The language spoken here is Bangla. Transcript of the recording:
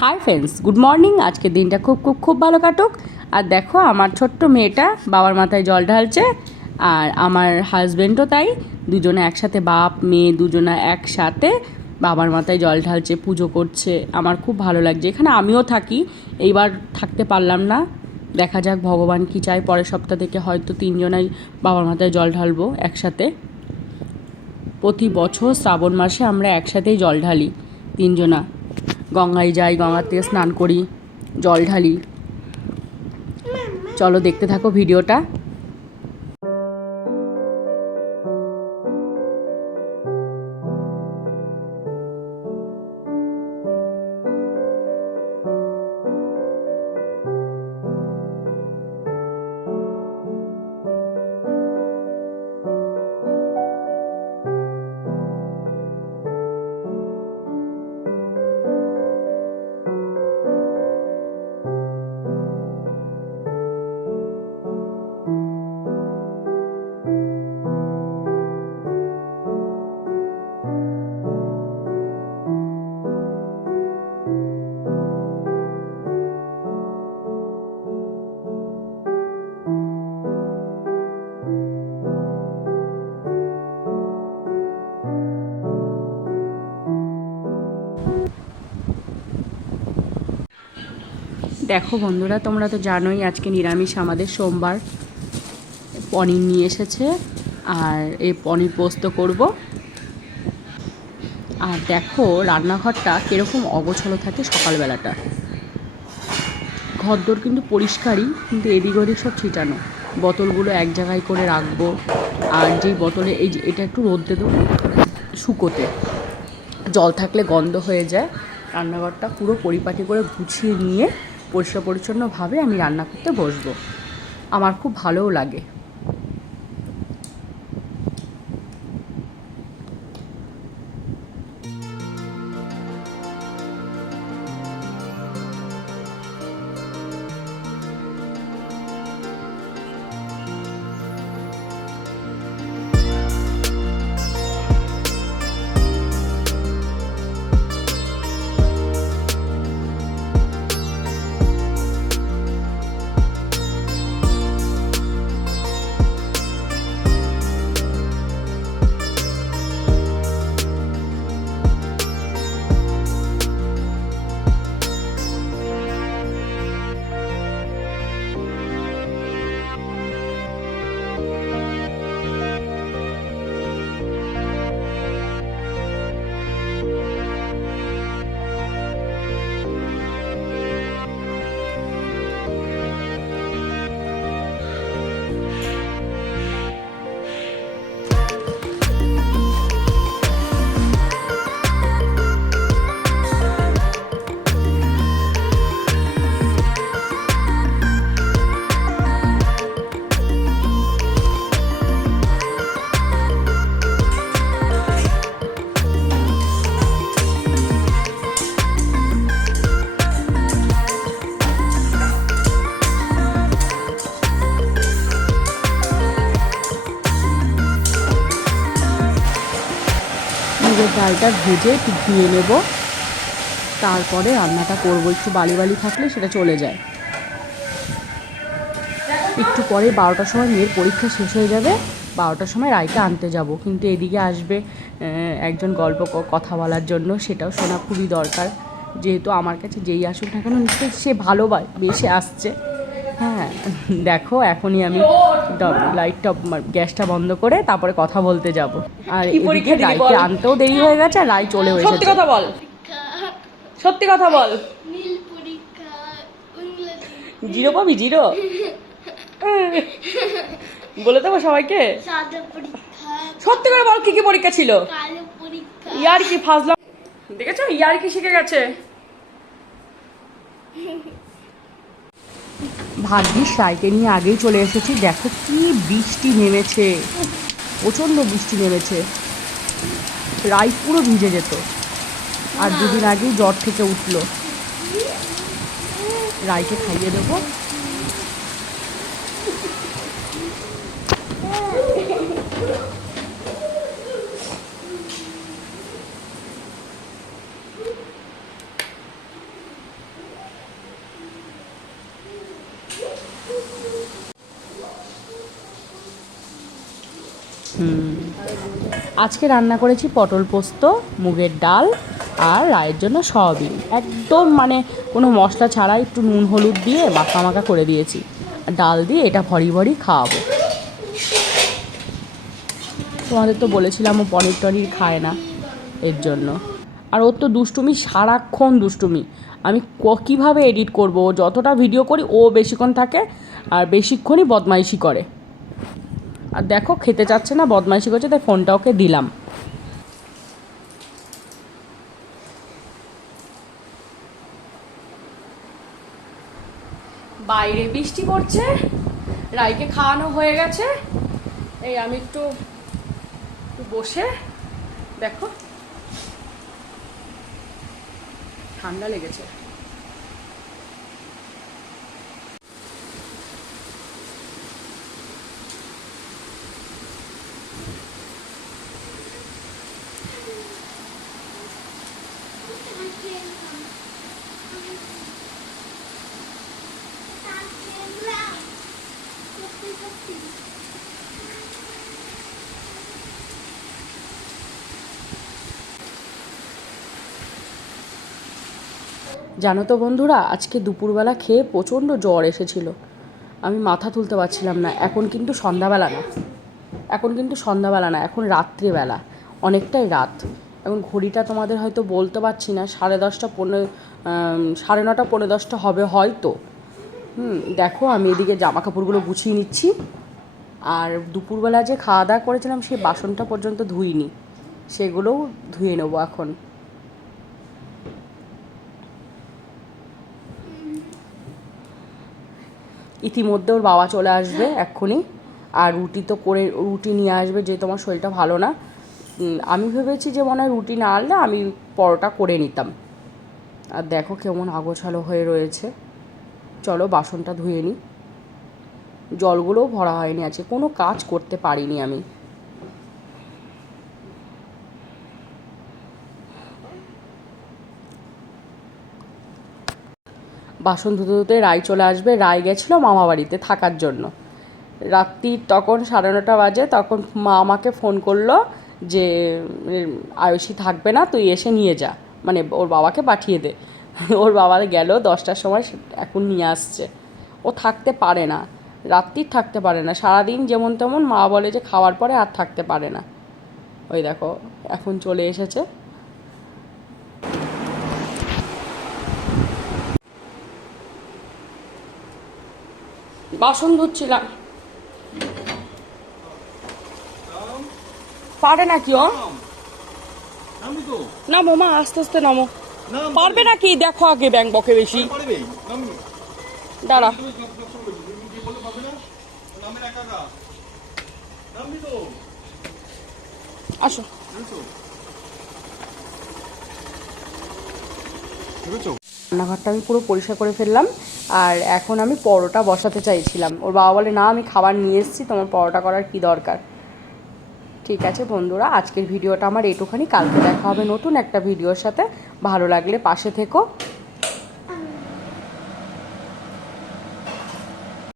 হাই ফ্রেন্ডস গুড মর্নিং আজকের দিনটা খুব খুব খুব ভালো কাটুক। আর দেখো, আমার ছোট্ট মেয়েটা বাবার মাথায় জল ঢালছে, আর আমার হাজব্যান্ডও তাই। দুজনে একসাথে বাপ, মেয়ে, দুজনে একসাথে বাবার মাথায় জল ঢালছে, পুজো করছে। আমার খুব ভালো লাগছে। এখানে আমিও থাকি, এইবার থাকতে পারলাম না। দেখা যাক, ভগবান কি চায়। পরের সপ্তাহ থেকে হয়তো তিনজনাই বাবার মাথায় জল ঢালবো একসাথে। প্রতি বছর শ্রাবণ মাসে আমরা একসাথেই জল ঢালি, তিনজনা। গঙ্গায় যাই গঙ্গার থেকে স্নান করি জল ঢালি। চলো দেখতে থাকো ভিডিওটা। দেখো বন্ধুরা, তোমরা তো জানোই আজকে নিরামিষ আমাদের সোমবার। পনির নিয়ে এসেছে, আর এই পনির পোস্ত করব। আর দেখো রান্নাঘরটা কীরকম অগোছলো থাকে সকালবেলাটা। ঘরদোর কিন্তু পরিষ্কারই, কিন্তু এদিক ওদিক সব ছিটানো। বোতলগুলো এক জায়গায় করে রাখব, আর যেই বোতলে এই এটা একটু রোদ দেবো, শুকোতে। জল থাকলে গন্ধ হয়ে যায়। রান্নাঘরটা পুরো পরিপাটি করে গুছিয়ে নিয়ে পরিষ্কার পরিচ্ছন্নভাবে আমি রান্না করতে বসবো। আমার খুব ভালোও লাগে। ডালটা ভেজে একটু ধুয়ে নেব। তারপরে রান্নাটা করব। একটু বালি বালি থাকলে সেটা চলে যায়। একটু পরে বারোটার সময় মেয়ের পরীক্ষা শেষ হয়ে যাবে। বারোটার সময় রায়কে আনতে যাব। কিন্তু এদিকে আসবে একজন গল্প কথা বলার জন্য। সেটাও শোনা খুবই দরকার। যেহেতু আমার কাছে যেই আসুক না কেন, নিশ্চয়ই সে ভালোবেসে আসছে। হ্যাঁ দেখো এখনই আমি লাইটটা গ্যাসটা বন্ধ করে তারপরে কথা বলতে যাব। আর পরীক্ষা আনতেও দেরি হয়ে গেছে আর রায় চলেও সত্যি কথা বল। সত্যি কথা বল। নীল পরীক্ষা ইংরেজি জিরো পাবি জিরো? বলে দেবো সবাইকে? সত্যি করে বল কি কি পরীক্ষা ছিল? ইয়ার কি ফাজলাম? দেখেছ? ইয়ার কি শিখে গেছে? ভাগ্যিস সাইকেল নিয়ে আগেই চলে এসেছি। দেখো কি বৃষ্টি নেমেছে। প্রচণ্ড বৃষ্টি নেমেছে। রায় পুরো ভিজে যেত। আর দুদিন আগেই জ্বর থেকে উঠল। রাইকে খাইয়ে দেবো। আজকে রান্না করেছি পটল পোস্ত, মুগের ডাল আর রায়ের জন্য সয়াবিন। একদম মানে কোনো মশলা ছাড়া একটু নুন, হলুদ দিয়ে মাখা মাখা করে দিয়েছি। ডাল দিয়ে এটা ভরি ভরি খাওয়াবো। তোমাদের তো বলেছিলাম ও পনির টনির খায় না এর জন্য। আর ওর তো দুষ্টুমি, সারাক্ষণ দুষ্টুমি। আমি ক- কীভাবে এডিট করব? যতটা ভিডিও করি, ও বেশিক্ষণ থাকে আর বেশিক্ষণই বদমাইশি করে। আর দেখো, খেতে চাচ্ছে না, বদমাইশি করছে, তাই ফোনটা ওকে দিলাম। বাইরে বৃষ্টি পড়ছে, রাইকে খাওয়ানো হয়ে গেছে। এই আমি একটু বসে, দেখো। ঠান্ডা লেগেছে। জানো তো বন্ধুরা, আজকে দুপুরবেলা খেয়ে প্রচণ্ড জ্বর এসেছিল। আমি মাথা তুলতে পারছিলাম না, এখন কিন্তু সন্ধ্যাবেলা না। এখন কিন্তু সন্ধ্যাবেলা না, এখন রাত্রিবেলা, অনেকটাই রাত। এখন ঘড়িটা তোমাদের হয়তো বলতে পারছি না, সাড়ে দশটা পনেরো সাড়ে নটা পনেরো দশটা হবে হয়তো। হুম, দেখো, আমি এদিকে জামা কাপড়গুলো গুছিয়ে নিচ্ছি। আর দুপুরবেলা যে খাওয়া দাওয়া করেছিলাম, সেই বাসনটা পর্যন্ত ধুইনি। সেগুলোও ধুয়ে নেব এখন। ইতিমধ্যে ওর বাবা চলে আসবে এক্ষুনি। আর রুটি তো করে, রুটি নিয়ে আসবে, যে তোমার শরীরটা ভালো না। আমি ভেবেছি যে মনে হয় রুটি না আনলে আমি পরোটা করে নিতাম। আর দেখো কেমন আগোছালো হয়ে রয়েছে। চলো বাসনটা ধুয়ে নিই জলগুলোও ভরা হয়নি আছে কোনো কাজ করতে পারিনি আমি। বাসন ধুতে ধুতে রায় চলে আসবে, রায় গেছিল মামা বাড়িতে থাকার জন্য। রাত্রি তখন সাড়ে নটা বাজে, তখন মা আমাকে ফোন করল যে, আয়ুষী থাকবে না, তুই এসে নিয়ে যা। মানে ওর বাবাকে পাঠিয়ে দে। ওর বাবা গেল দশটার সময় এখন নিয়ে আসছে। ও থাকতে পারে না রাত্রি থাকতে পারে না সারাদিন যেমন তেমন মা বলে যে খাওয়ার পরে আর থাকতে পারে না। ওই দেখো এখন চলে এসেছে। বাসন ধুচ্ছিলাম। পারে নাকি ও? নামবি তো? নামো মা আস্তে আস্তে নামো। নাম পারবে নাকি? দেখো আগে ব্যাংক বকে বেশি। দাঁড়া। আসো। রান্নাঘরটা আমি পুরো পরিষ্কার করে ফেললাম আর এখন আমি পরোটা বসাতে চাইছিলাম। ওর বাবা বলে না আমি খাবার নিয়ে এসেছি তোমার পরোটা করার কি দরকার? ঠিক আছে বন্ধুরা আজকের ভিডিওটা আমার এটুখানি। কালকে দেখা হবে নতুন একটা ভিডিওর সাথে। ভালো লাগলে পাশে থেকো।